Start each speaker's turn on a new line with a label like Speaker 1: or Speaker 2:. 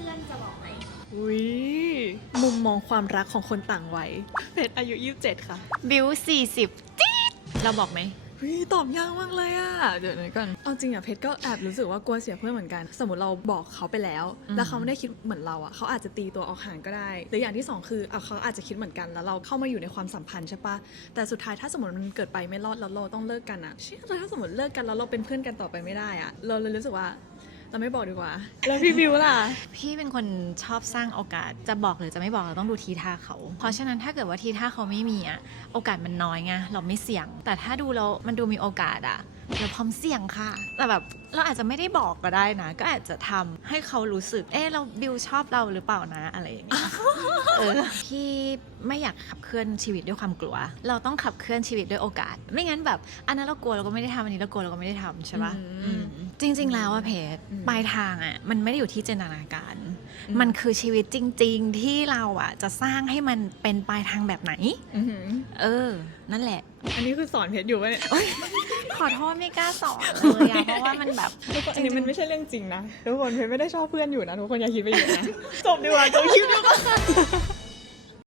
Speaker 1: พื่อนจะบอกไหม
Speaker 2: อุ้ยมุมมองความรักของคนต่างวัยเพชรอายุ27ค่ะ
Speaker 3: บิว40จี๊ดเราบอกไหม
Speaker 2: ตอบยากมากเลยอะเดี๋ยวก่อนเอาจริงอะเพชรก็แอบรู้สึกว่ากลัวเสียเพื่อนเหมือนกันสมมติเราบอกเขาไปแล้วแล้วเขาไม่ได้คิดเหมือนเราอะเขาอาจจะตีตัวออกห่างก็ได้หรืออย่างที่สองคือเขาอาจจะคิดเหมือนกันแล้วเราเข้ามาอยู่ในความสัมพันธ์ใช่ปะแต่สุดท้ายถ้าสมมติมันเกิดไปไม่รอดแล้วเราต้องเลิกกันอะเชื่อเลยถ้าสมมติเลิกกันแล้วเราเป็นเพื่อนกันต่อไปไม่ได้อะเราเลยรู้สึกว่าเราไม่บอกดีกว่าแล้วพี่บิวล่ะ
Speaker 3: พี่เป็นคนชอบสร้างโอกาสจะบอกหรือจะไม่บอกเราต้องดูทีท่าเขาเพราะฉะนั้นถ้าเกิดว่าทีท่าเขาไม่มีอะโอกาสมันน้อยไงเราไม่เสี่ยงแต่ถ้าดูแล้วมันดูมีโอกาสอะเราพร้อมเสี่ยงค่ะแต่แบบเราอาจจะไม่ได้บอกก็ได้นะก็อาจจะทำให้เขารู้สึกเราบิวชอบเราหรือเปล่านะอะไรอย่างเงี้ย พี่ไม่อยากขับเคลื่อนชีวิตด้วยความกลัวเราต้องขับเคลื่อนชีวิตด้วยโอกาสไม่งั้นแบบอันนั้นเรากลัวเราก็ไม่ได้ทำอันนี้เรากลัวเราก็ไม่ได้ทำใช่ปะจริงๆแล้วอะเพจปลายทางอะมันไม่ได้อยู่ที่จินตนาการมันคือชีวิตจริงๆที่เราอะจะสร้างให้มันเป็นปลายทางแบบไหนนั่นแหละ
Speaker 2: อันนี้คือสอนเพชรอยู่ป่ะเนี่ย
Speaker 3: ขอโทษไม่กล้าสอนเลยอะเพราะว่ามันแบบ
Speaker 2: อันนี้มันไม่ใช่เรื่องจริงนะทุกคนเพชรไม่ได้ชอบเพื่อนอยู่นะทุกคนอย่าคิดไปอยู่นะ จบดีกว่าจบคลิปดีกว่า